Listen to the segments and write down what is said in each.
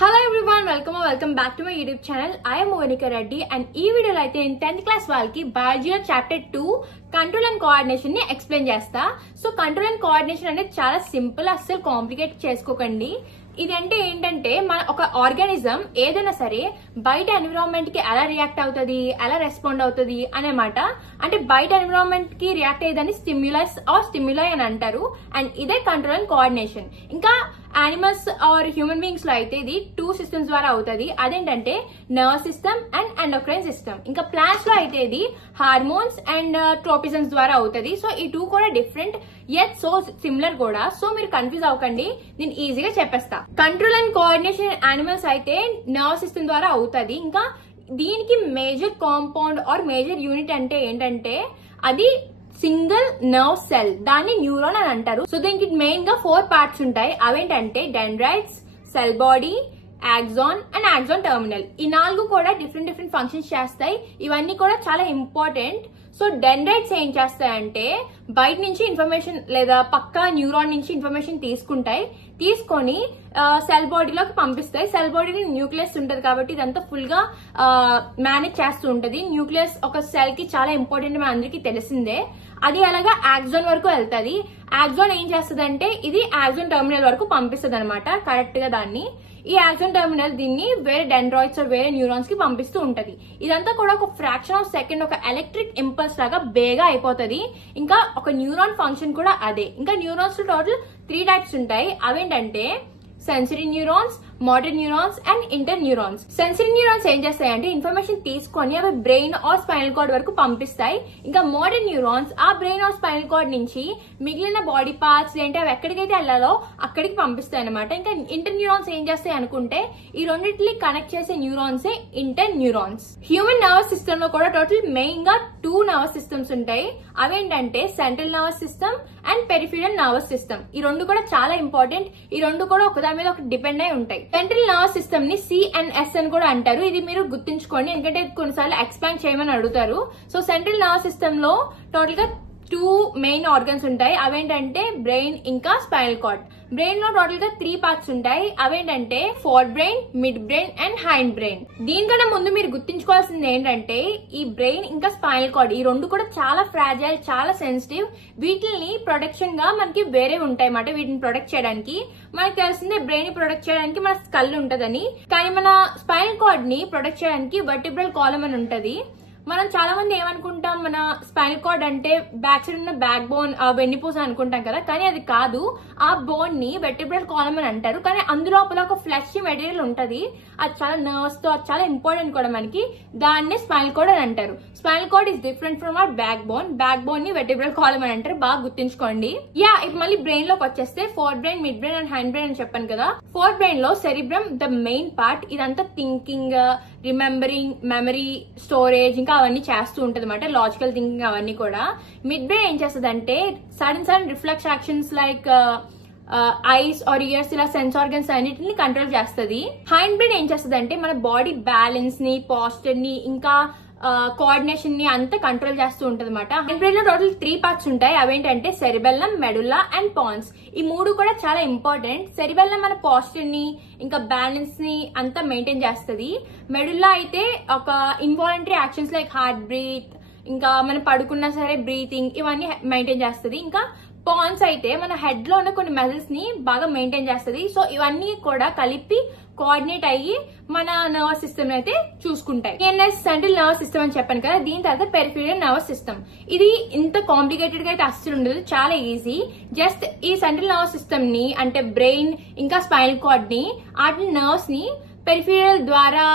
Hello everyone, welcome back to my YouTube channel. I am Monika Reddy and ee video lo aithe in 10th class వాళ్ళకి biology chapter 2 control and coordination ని explain చేస్తా. So control and coordination అనేది చాలా simple, అస్సలు complicate చేసుకోకండి. ఇది అంటే ఏంటంటే మన ఒక ఆర్గానిజం ఏదైనా సరే బయట ఎన్విరాన్మెంట్ కి ఎలా రియాక్ట్ అవుతుంది, ఎలా రెస్పాండ్ అవుతుంది అనేమాట. అంటే బయట ఎన్విరాన్మెంట్ కి రియాక్ట్ అయ్యేదాన్ని స్టిమ్యులస్ ఆర్ స్టిమ్యులై అని అంటారు. అండ్ ఇదే కంట్రోల్ అండ్ కోఆర్డినేషన్. ఇంకా యానిమల్స్ ఆర్ హ్యూమన్ బీయింగ్స్ లో అయితే ఇది 2 సిస్టమ్స్ ద్వారా అవుతుంది. అదేంటంటే nervous system and endocrine system. ఇంకా ప్లాంట్స్ లో అయితే ఇది హార్మోన్స్ అండ్ ట్రోపిజమ్స్ ద్వారా అవుతుంది. సో ఈ 2 కూడా డిఫరెంట్ యet సో సిమిలర్ కూడా. సో మీరు కన్ఫ్యూజ్ అవ్వకండి, నేను ఈజీగా చెప్పేస్తా. కంట్రోల్ అండ్ కోఆర్డినేషన్ యానిమల్స్ అయితే నర్వస్ సిస్టమ్ ద్వారా అవుతుంది. ఇంకా దీనికి major compound or major unit అంటే ఏంటంటే అది సింగిల్ నర్వ్ సెల్, దాన్ని న్యూరాన్ అని అంటారు. సో దీనికి మెయిన్ గా 4 పార్ట్స్ ఉంటాయి. అవేంటంటే dendrites, cell body, axon and axon terminal. ఈ 4 కూడా డిఫరెంట్ ఫంక్షన్స్ చేస్తాయి. ఇవన్నీ కూడా చాలా ఇంపార్టెంట్. సో డెండ్రైట్స్ ఏం చేస్తాయంటే బయట నుంచి ఇన్ఫర్మేషన్ లేదా పక్కా న్యూరాన్ నుంచి ఇన్ఫర్మేషన్ తీసుకొని సెల్ బాడీలోకి పంపిస్తాయి. సెల్ బాడీలో న్యూక్లియస్ ఉంటది కాబట్టి ఇదంతా ఫుల్ గా మేనేజ్ చేస్తూ ఉంటది. న్యూక్లియస్ ఒక సెల్ కి చాలా ఇంపార్టెంట్, మన అందరికీ తెలిసిందే. అది అలాగా యాక్సాన్ వరకు వెళ్తుంది. యాక్సాన్ ఏం చేస్తుంది అంటే ఇది యాక్సాన్ టెర్మినల్ వరకు పంపిస్తుంది అనమాట, కరెక్ట్ గా దాన్ని. ఈ యాక్సాన్ టెర్మినల్ దీన్ని వేరే డెండ్రాయిడ్స్ వేరే న్యూరాన్స్ కి పంపిస్తూ ఉంటది. ఇదంతా కూడా ఒక ఫ్రాక్షన్ ఆఫ్ సెకండ్, ఒక ఎలక్ట్రిక్ ఇంపల్స్ లాగా బేగా అయిపోతుంది. ఇంకా ఒక న్యూరాన్ ఫంక్షన్ కూడా అదే. ఇంకా న్యూరాన్స్ లో టోటల్ 3 టైప్స్ ఉంటాయి. అవేంటంటే sensory neurons, motor neurons and inter neurons. Sensory neurons ఏం చేస్తాయంటే ఇన్ఫర్మేషన్ తీసుకొని అవి బ్రెయిన్ ఆర్ స్పైనల్ కార్డ్ వరకు పంపిస్తాయి. ఇంకా మోటార్ న్యూరాన్స్ ఆ బ్రెయిన్ ఆర్ స్పైనల్ కార్డ్ నుంచి మిగిలిన బాడీ పార్ట్స్ ఏంటి అవి ఎక్కడికైతే వెళ్ళాలో అక్కడికి పంపిస్తాయి అనమాట. ఇంకా ఇంటర్ న్యూరాన్స్ ఏం చేస్తాయి అనుకుంటే ఈ రెండింటిని కనెక్ట్ చేసే న్యూరాన్సే interneurons. Human nervous system లో కూడా టోటల్ మెయిన్ గా 2 నర్వస్ సిస్టమ్స్ ఉంటాయి. అవేంటంటే central nervous system and peripheral nervous system. ఈ 2 కూడా చాలా ఇంపార్టెంట్. ఈ 2 కూడా ఒకదాని మీద ఒకటి డిపెండ్ అయి ఉంటాయి. సెంట్రల్ నర్వస్ సిస్టమ్ ని CNS అని కూడా అంటారు. ఇది మీరు గుర్తుంచుకోండి, ఎందుకంటే కొన్నిసార్లు ఎక్స్ప్లెయిన్ చేయమని అడుగుతారు. సో సెంట్రల్ నర్వస్ సిస్టమ్ లో టోటల్ గా 2 మెయిన్ ఆర్గన్స్ ఉంటాయి. అవేంటంటే బ్రెయిన్ ఇంకా స్పైనల్ కార్డ్. బ్రెయిన్ లో టోటల్ గా 3 పార్ట్స్ ఉంటాయి. అవేంటంటే four brain, mid brain and hind brain. దీనికన్నా ముందు మీరు గుర్తుంచుకోవాల్సింది ఏంటంటే ఈ బ్రెయిన్ ఇంకా స్పైనల్ కార్డ్ ఈ 2 కూడా చాలా ఫ్రాజైల్, చాలా సెన్సిటివ్. వీటిని ప్రొటెక్షన్ గా మనకి వేరే ఉంటాయి అన్నమాట. వీటిని ప్రొటెక్ట్ చేయడానికి మనకు తెలిసిందే బ్రెయిన్ ని ప్రొటెక్ట్ చేయడానికి మన స్కల్ ఉంటదని, కానీ మన స్పైనల్ కార్డ్ ని ప్రొటెక్ట్ చేయడానికి వర్టిబ్రల్ కాలమ్ అని ఉంటది. మనం చాలా మంది ఏమనుకుంటాం, మన స్పైనల్ కార్డ్ అంటే బ్యాక్ సైడ్ ఉన్న బ్యాక్ బోన్ వెన్నుపూస అనుకుంటాం కదా, కానీ అది కాదు. ఆ బోన్ ని వెర్టిబ్రల్ కాలమ్ అని అంటారు. కానీ అందులోపల ఒక ఫ్లెష్ మెటీరియల్ ఉంటది, అది చాలా నర్వ్స్ తో చాలా ఇంపార్టెంట్ కూడా మనకి. దాన్నే స్పైనల్ కార్డ్ అని అంటారు. Spinal cord is different from our back bone. Back bone ని వెర్టిబ్రల్ కాలమ్ అని అంటారు. బాగా గుర్తుంచుకోండి. ఇప్పుడు మళ్ళీ బ్రెయిన్ లోకి వచ్చేస్తే four brain, mid brain and hand brain అని చెప్పాను కదా. ఫోర్ బ్రెయిన్ లో సెరిబ్రమ్ ద మెయిన్ పార్ట్. ఇదంతా థింకింగ్, రిమెంబరింగ్, మెమరీ, స్టోరేజ్ ఇంకా అవన్నీ చేస్తూ ఉంటది అనమాట, లాజికల్ థింకింగ్ అవన్నీ కూడా. మిడ్ బ్రెయిన్ ఏం చేస్తుంది అంటే sudden reflex actions like eyes or ears ఇలా సెన్స్ ఆర్గన్స్ అన్నిటిని కంట్రోల్ చేస్తుంది. హ్యాండ్ బ్రెయిన్ ఏం చేస్తుంది అంటే మన బాడీ బ్యాలెన్స్ ని, పాస్చర్ ని ఇంకా కోఆర్డినేషన్ ని అంతా కంట్రోల్ చేస్తూ ఉంటది అనమాట. హ్యాండ్ బ్రెయిన్ లో టోటల్ 3 పార్ట్స్ ఉంటాయి. అవేంటంటే సెరిబెల్లం, మెడుల్లా అండ్ పాన్స్. ఈ 3 కూడా చాలా ఇంపార్టెంట్. సెరిబెల్లం మన పాస్చర్ ని ఇంకా బ్యాలెన్స్ ని అంతా మెయింటైన్ చేస్తుంది. మెడుల్లా అయితే ఒక involuntary actions like heart breath, ఇంకా మనం పడుకున్నా సరే బ్రీతింగ్ ఇవన్నీ మెయింటైన్ చేస్తుంది. ఇంకా పాన్స్ అయితే మన హెడ్ లో ఉన్న కొన్ని మజిల్స్ ని బాగా మెయింటైన్ చేస్తుంది. సో ఇవన్నీ కూడా కలిపి కోఆర్డినేట్ అయ్యి మన నర్వస్ సిస్టమ్ అయితే చూసుకుంటాయి. సెంట్రల్ నర్వస్ సిస్టమ్ అని చెప్పాను కదా. దీని తర్వాత పెరిఫెరల్ నర్వస్ సిస్టమ్. ఇది ఇంత కాంప్లికేటెడ్ గా అయితే అస్సలు ఉండదు, చాలా ఈజీ. జస్ట్ ఈ సెంట్రల్ నర్వస్ సిస్టమ్ ని అంటే బ్రెయిన్ ఇంకా స్పైనల్ కార్డ్ ని వాటి నర్వ్స్ ని పెరిఫెరల్ ద్వారా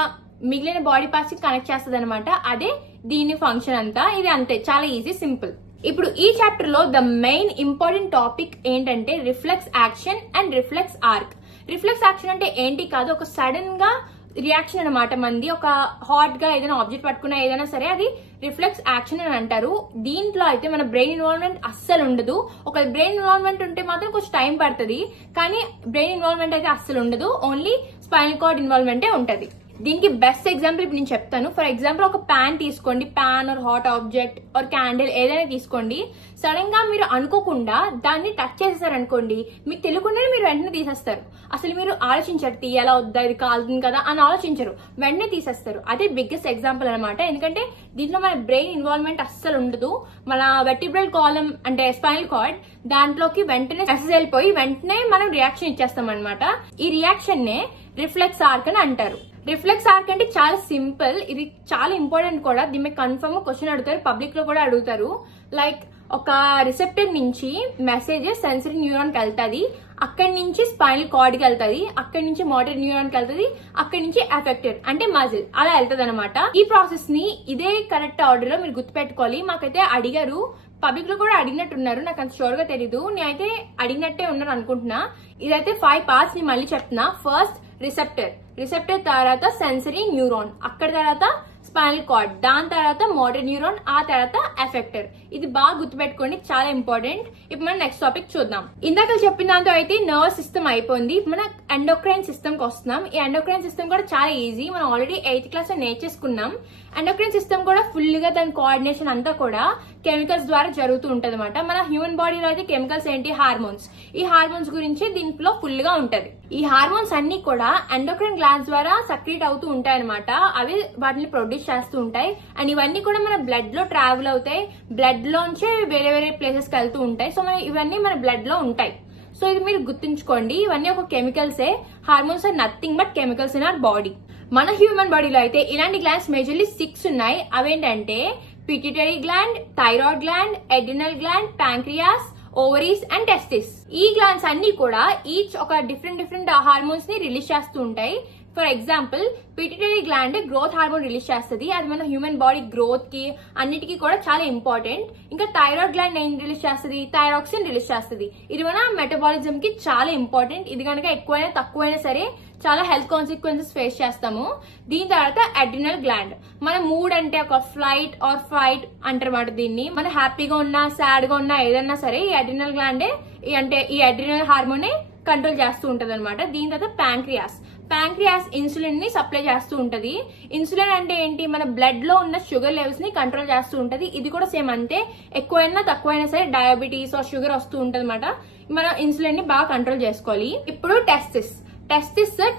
మిగిలిన బాడీ పార్ట్స్ కి కనెక్ట్ చేస్తుంది అనమాట. అదే దీని ఫంక్షన్ అంతా. ఇది అంతే, చాలా ఈజీ, సింపుల్. ఇప్పుడు ఈ చాప్టర్ లో ద మెయిన్ ఇంపార్టెంట్ టాపిక్ ఏంటంటే reflex action and reflex arc. Reflex action అంటే ఏంటి కాదు, ఒక సడన్ గా రియాక్షన్ అనమాట. మంది ఒక హాట్ గా ఏదైనా ఆబ్జెక్ట్ పట్టుకున్నా ఏదైనా సరే అది రిఫ్లెక్స్ యాక్షన్ అని అంటారు. దీంట్లో అయితే మన బ్రెయిన్ ఇన్వాల్వ్మెంట్ అస్సలు ఉండదు. ఒక బ్రెయిన్ ఇన్వాల్వ్మెంట్ ఉంటే మాత్రం కొంచెం టైం పడుతుంది, కానీ బ్రెయిన్ ఇన్వాల్వ్మెంట్ అయితే అస్సలు ఉండదు. ఓన్లీ స్పైనల్ కార్డ్ ఇన్వాల్వ్మెంటే ఉంటది. దీనికి బెస్ట్ ఎగ్జాంపుల్ ఇప్పుడు నేను చెప్తాను. ఫర్ ఎగ్జాంపుల్ ఒక ప్యాన్ తీసుకోండి, pan or hot object or candle ఏదైనా తీసుకోండి. సడన్ గా మీరు అనుకోకుండా దాన్ని టచ్ చేసేసారనుకోండి, మీకు తెలియకుండానే మీరు వెంటనే తీసేస్తారు. అసలు మీరు ఆలోచించరు తీయాలా వద్దా, ఇది కాలుతుంది కదా అని ఆలోచించరు, వెంటనే తీసేస్తారు. అదే బిగ్గెస్ట్ ఎగ్జాంపుల్ అనమాట. ఎందుకంటే దీంట్లో మన బ్రెయిన్ ఇన్వాల్వ్మెంట్ అస్సలు ఉండదు. మన వెర్టిబ్రల్ కాలమ్ అంటే స్పైనల్ కార్డ్ దాంట్లోకి వెంటనే మెసేజ్ వెళ్ళిపోయి వెంటనే మనం రియాక్షన్ ఇచ్చేస్తాం అనమాట. ఈ రియాక్షన్ నే రిఫ్లెక్స్ ఆర్క్ అని అంటారు. రిఫ్లెక్స్ ఆర్క్ అంటే చాలా సింపుల్, ఇది చాలా ఇంపార్టెంట్ కూడా. దీని మీద కన్ఫర్మ్ క్వశ్చన్ అడుగుతారు, పబ్లిక్ లో కూడా అడుగుతారు. లైక్ ఒక రిసెప్టర్ నుంచి మెసేజ్ సెన్సరీ న్యూరాన్ కి వెళ్తుంది, అక్కడి నుంచి స్పైనల్ కార్డ్ కి వెళ్తుంది, అక్కడి నుంచి మోటార్ న్యూరాన్ కి వెళ్తుంది, అక్కడి నుంచి ఎఫెక్టర్ అంటే మజిల్ అలా వెళ్తుంది అనమాట. ఈ ప్రాసెస్ ని ఇదే కరెక్ట్ ఆర్డర్ లో మీరు గుర్తుపెట్టుకోవాలి. మాకైతే అడిగారు, పబ్లిక్ లో కూడా అడిగినట్టున్నారు, నాకు అంత షూర్ గా తెలీదు, నేనైతే అడిగినట్టే ఉన్నారు అనుకుంటున్నా. ఇదైతే 5 పార్ట్స్ ని మళ్ళీ చెప్తున్నా. ఫస్ట్ రిసెప్టర్ తర్వాత సెన్సరీ న్యూరాన్, అక్కడ తర్వాత స్పైనల్ కార్డ్, దాని తర్వాత మోటార్ న్యూరాన్, ఆ తర్వాత ఎఫెక్టర్. ఇది బాగా గుర్తుపెట్టుకోండి, చాలా ఇంపార్టెంట్. ఇప్పుడు మనం నెక్స్ట్ టాపిక్ చూద్దాం. ఇందాక చెప్పిన దాంతో అయితే నర్వస్ సిస్టమ్ అయిపోయింది. మన ఎండోక్రైన్ సిస్టమ్ కి వస్తున్నాం. ఈ ఎండోక్రైన్ సిస్టమ్ కూడా చాలా ఈజీ, మనం ఆల్రెడీ 8th క్లాస్ లో నేర్చేసుకున్నాం. ఎండోక్రైన్ సిస్టమ్ కూడా ఫుల్ గా దాని కోఆర్డినేషన్ అంతా కూడా కెమికల్స్ ద్వారా జరుగుతూ ఉంటది అనమాట. మన హ్యూమన్ బాడీలో అయితే కెమికల్స్ ఏంటి, హార్మోన్స్. ఈ హార్మోన్స్ గురించి దీంట్లో ఫుల్ గా ఉంటది. ఈ హార్మోన్స్ అన్ని కూడా ఎండోక్రైన్ గ్లాండ్స్ ద్వారా సక్రీట్ అవుతూ ఉంటాయి అనమాట. అవి వాటిని ప్రొడ్యూస్ చేస్తూ ఉంటాయి. అండ్ ఇవన్నీ కూడా మన బ్లడ్ లో ట్రావెల్ అవుతాయి, బ్లడ్ లోంచే వేరే వేరే ప్లేసెస్ కి వెళ్తూ ఉంటాయి. సో ఇవన్నీ మన బ్లడ్ లో ఉంటాయి. సో ఇది మీరు గుర్తుంచుకోండి, ఇవన్నీ ఒక కెమికల్సే. Hormones are nothing but chemicals in our body. మన హ్యూమన్ బాడీలో అయితే ఇలాంటి గ్లాండ్స్ మేజర్లీ 6 ఉన్నాయి. అవేంటంటే pituitary gland, thyroid gland, adrenal gland, pancreas, ovaries and testis. ఈ గ్లాండ్స్ అన్ని కూడా ఈచ్ ఒక డిఫరెంట్ హార్మోన్స్ ని రిలీజ్ చేస్తూ ఉంటాయి. For example pituitary gland growth hormone release చేస్తుంది. అది మన హ్యూమన్ బాడీ గ్రోత్ కి అన్నిటికీ కూడా చాలా ఇంపార్టెంట్. ఇంకా థైరాయిడ్ గ్లాండ్ ఏం రిలీజ్ చేస్తుంది, థైరాక్సిన్ రిలీజ్ చేస్తుంది. ఇది మన మెటబాలిజం కి చాలా ఇంపార్టెంట్. ఇది కనుక ఎక్కువైనా తక్కువైనా సరే చాలా హెల్త్ కాన్సిక్వెన్సెస్ ఫేస్ చేస్తాము. దీని తర్వాత అడ్రినల్ గ్లాండ్, మన మూడ్ అంటే ఒక ఫ్లైట్ ఆర్ ఫైట్ అంటారన్నమాట. దీన్ని మన హ్యాపీగా ఉన్నా సాడ్ గా ఉన్నా ఏదన్నా సరే ఈ అడ్రినల్ గ్లాండే అంటే ఈ అడ్రినల్ హార్మోనే కంట్రోల్ చేస్తూ ఉంటది అనమాట. దీని తర్వాత ప్యాంక్రియాస్ ఇన్సులిన్ ని సప్లై చేస్తూ ఉంటది. ఇన్సులిన్ అంటే ఏంటి, మన బ్లడ్ లో ఉన్న షుగర్ లెవెల్స్ ని కంట్రోల్ చేస్తూ ఉంటది. ఇది కూడా సేమ్ అంతే, ఎక్కువైనా తక్కువైనా సరే డయాబెటీస్ ఆర్ షుగర్ వస్తూ ఉంటది అనమాట. మన ఇన్సులిన్ ని బాగా కంట్రోల్ చేసుకోవాలి. ఇప్పుడు టెస్టిస్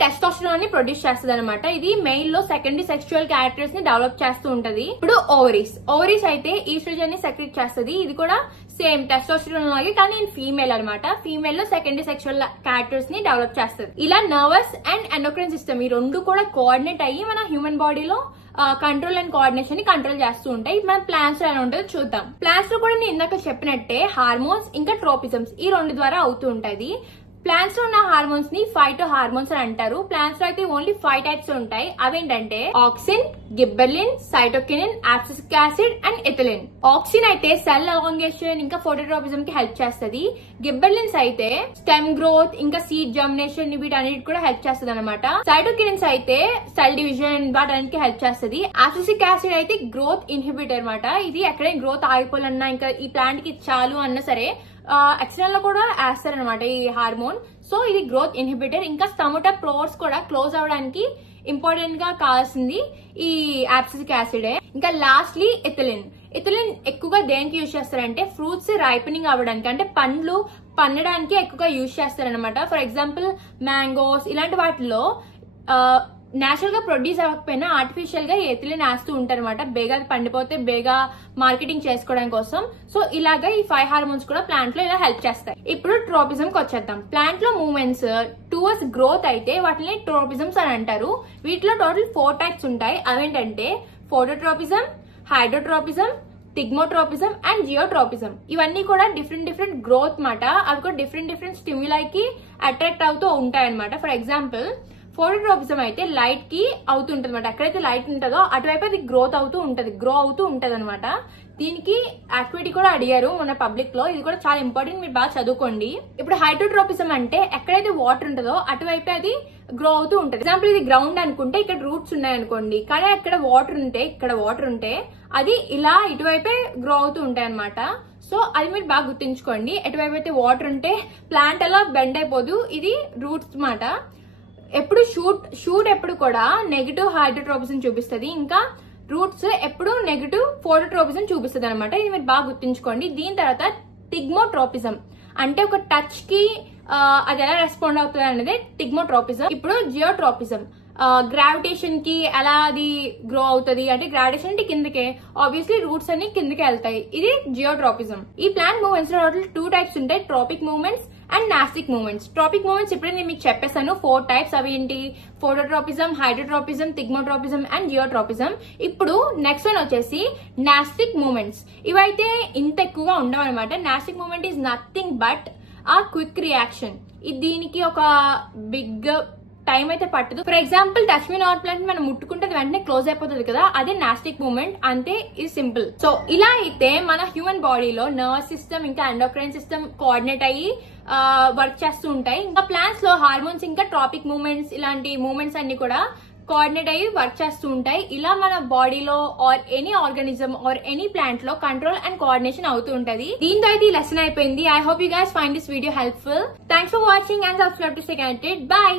టెస్టోస్టెరాన్ ని ప్రొడ్యూస్ చేస్తుంది అనమాట. ఇది మెయిల్ లో సెకండరీ సెక్షువల్ క్యారెక్టర్స్ ని డెవలప్ చేస్తూ ఉంటది. ఇప్పుడు ఓవరీస్ అయితే ఈస్ట్రోజన్ ని సెక్రెట్ చేస్తుంది. ఇది కూడా సేమ్ టెస్టోస్టెరాన్ లాగే కానీ ఫీమేల్ అనమాట. ఫీమేల్ లో సెకండరీ సెక్షువల్ క్యారెక్టర్స్ ని డెవలప్ చేస్తుంది. ఇలా నర్వస్ అండ్ ఎండోక్రైన్ సిస్టమ్ ఈ రెండు కూడా కోఆర్డినేట్ అయ్యి మన హ్యూమన్ బాడీలో కంట్రోల్ అండ్ కోఆర్డినేషన్ ని కంట్రోల్ చేస్తూ ఉంటాయి. మన ప్లాంట్స్ లో ఎలా ఉంటుందో చూద్దాం. ప్లాంట్స్ లో కూడా నేను ఇందాక చెప్పినట్టే హార్మోన్స్ ఇంకా ట్రోపిజమ్స్ ఈ రెండు ద్వారా అవుతూ ఉంటాయి. ప్లాంట్స్ లో ఉన్న హార్మోన్స్ ని ఫైటో హార్మోన్స్ అని అంటారు. ప్లాంట్స్ లో అయితే ఓన్లీ 5 టైప్స్ ఉంటాయి. అవేంటంటే auxin, gibberellin, cytokinin, abscisic acid and ethylene. Auxin అయితే సెల్ ఎలాంగేషన్ ఇంకా ఫోటోట్రోపిజం కి హెల్ప్ చేస్తుంది. గిబ్బెర్లిన్స్ అయితే స్టెమ్ గ్రోత్ ఇంకా సీడ్ జర్మినేషన్ వీటన్నిటి కూడా హెల్ప్ చేస్తుంది అనమాట. సైటోకినిన్స్ అయితే సెల్ డివిజన్ వాటన్నిటికి హెల్ప్ చేస్తుంది. అబ్సిసిక్ యాసిడ్ అయితే గ్రోత్ ఇన్హిబిటర్ అనమాట. ఇది ఎక్కడైనా గ్రోత్ ఆగిపోవాలన్నా ఇంకా ఈ ప్లాంట్ కి చాలు అన్నా సరే ఎక్స్టర్నల్ లో కూడా వేస్తారనమాట ఈ హార్మోన్. సో ఇది గ్రోత్ ఇన్హిబిటర్. ఇంకా స్టమటా పోర్స్ కూడా క్లోజ్ అవడానికి ఇంపార్టెంట్ గా కావాల్సింది ఈ అబ్సిసిక్ యాసిడ్. ఇంకా లాస్ట్లీ ఎథిలిన్ ఎక్కువగా దేనికి యూజ్ చేస్తారంటే ఫ్రూట్స్ రైపనింగ్ అవ్వడానికి, అంటే పండ్లు పండడానికి ఎక్కువగా యూజ్ చేస్తారనమాట. ఫర్ ఎగ్జాంపుల్ మ్యాంగోస్ ఇలాంటి వాటిలో నేచురల్ గా ప్రొడ్యూస్ అవ్వకపోయినా ఆర్టిఫిషియల్ గా ఎథిలిన్ వేస్తూ ఉంటారు అనమాట. బేగా పండిపోతే బేగా మార్కెటింగ్ చేసుకోవడం కోసం. సో ఇలాగా ఈ 5 హార్మోన్స్ కూడా ప్లాంట్ లో ఇలా హెల్ప్ చేస్తాయి. ఇప్పుడు ట్రోపిజం కి వచ్చేద్దాం. ప్లాంట్ లో మూవ్మెంట్స్ టువర్డ్స్ గ్రోత్ అయితే వాటిని ట్రోపిజమ్స్ అని అంటారు. వీటిలో టోటల్ 4 టైప్స్ ఉంటాయి. అవేంటంటే phototropism, hydrotropism, thigmotropism and geotropism. ఇవన్నీ కూడా డిఫరెంట్ గ్రోత్ మాట. అవి కూడా డిఫరెంట్ స్టిమ్యులైకి అట్రాక్ట్ అవుతూ ఉంటాయి అనమాట. ఫర్ ఎగ్జాంపుల్ ఫోటోట్రోపిజం అయితే లైట్ కి అవుతుంటది అనమాట. ఎక్కడైతే లైట్ ఉంటుందో అటువైపు అది గ్రో అవుతూ ఉంటది అనమాట. దీనికి యాక్టివిటీ కూడా అడిగారు మన పబ్లిక్ లో. ఇది కూడా చాలా ఇంపార్టెంట్, మీరు బాగా చదువుకోండి. ఇప్పుడు హైడ్రోట్రోపిజం అంటే ఎక్కడైతే వాటర్ ఉంటుందో అటువైపు అది గ్రో అవుతూ ఉంటది. ఎగ్జాంపుల్ ఇది గ్రౌండ్ అనుకుంటే ఇక్కడ రూట్స్ ఉన్నాయి అనుకోండి, కానీ ఇక్కడ వాటర్ ఉంటే అది ఇలా ఇటువైపే గ్రో అవుతూ ఉంటాయి అనమాట. సో అది మీరు బాగా గుర్తుంచుకోండి. ఎటువైపు అయితే వాటర్ ఉంటే ప్లాంట్ అలా బెండ్ అయిపోదు, ఇది రూట్స్ మాట. ఎప్పుడు షూట్ ఎప్పుడు కూడా నెగిటివ్ హైడ్రోట్రోపిజం చూపిస్తుంది, ఇంకా రూట్స్ ఎప్పుడు నెగిటివ్ ఫోటోట్రోపిజం చూపిస్తుంది అనమాట. ఇది మీరు బాగా గుర్తుంచుకోండి. దీని తర్వాత టిగ్మోట్రోపిజం అంటే ఒక టచ్ కి అది ఎలా రెస్పాండ్ అవుతుంది అనేది టిగ్మోట్రోపిజం. ఇప్పుడు జియోట్రోపిజం గ్రావిటేషన్ కి ఎలా అది గ్రో అవుతుంది అంటే గ్రావిటేషన్ అంటే కిందకే, ఆబ్వియస్లీ రూట్స్ అన్ని కిందకే వెళ్తాయి. ఇది జియోట్రోపిజం. ఈ ప్లాంట్ మూవ్మెంట్స్ లో టోటల్ 2 టైప్స్ ఉంటాయి, tropic movements and nastic movements. Tropic movements ఇప్పుడే నేను మీకు చెప్పేసాను 4 టైప్స్. అవి ఏంటి? Phototropism, hydrotropism, thigmotropism and geotropism. ఇప్పుడు నెక్స్ట్ వన్ వచ్చేసి నాస్టిక్ మూవ్మెంట్స్. ఇవైతే ఇంత ఎక్కువగా ఉండవు అనమాట. Nastic movement is nothing but a quick reaction. దీనికి ఒక బిగ్ టైం అయితే పట్టదు. For example touch me not plant మనం ముట్టుకుంటే వెంటనే క్లోజ్ అయిపోతుంది కదా, అదే నాస్టిక్ మూవ్మెంట్. అంతే, ఇది సింపుల్. సో ఇలా అయితే మన హ్యూమన్ బాడీలో నర్వస్ సిస్టమ్ ఇంకా ఎండోక్రైన్ సిస్టమ్ కోఆర్డినేట్ అయ్యి వర్క్ చేస్తూ ఉంటాయి. ఇంకా ప్లాంట్స్ లో హార్మోన్స్ ఇంకా ట్రాపిక్ మూవ్మెంట్స్ ఇలాంటి మూవ్మెంట్స్ అన్ని కూడా కోఆర్డినేట్ అయ్యి వర్క్ చేస్తూ ఉంటాయి. ఇలా మన బాడీలో or any organism or any plant లో కంట్రోల్ అండ్ కోఆర్డినేషన్ అవుతూ ఉంటది. దీంతో అయితే ఈ లెసన్ అయిపోయింది. I hope you guys find this video helpful. Thanks for watching and subscribe to stay connected. By.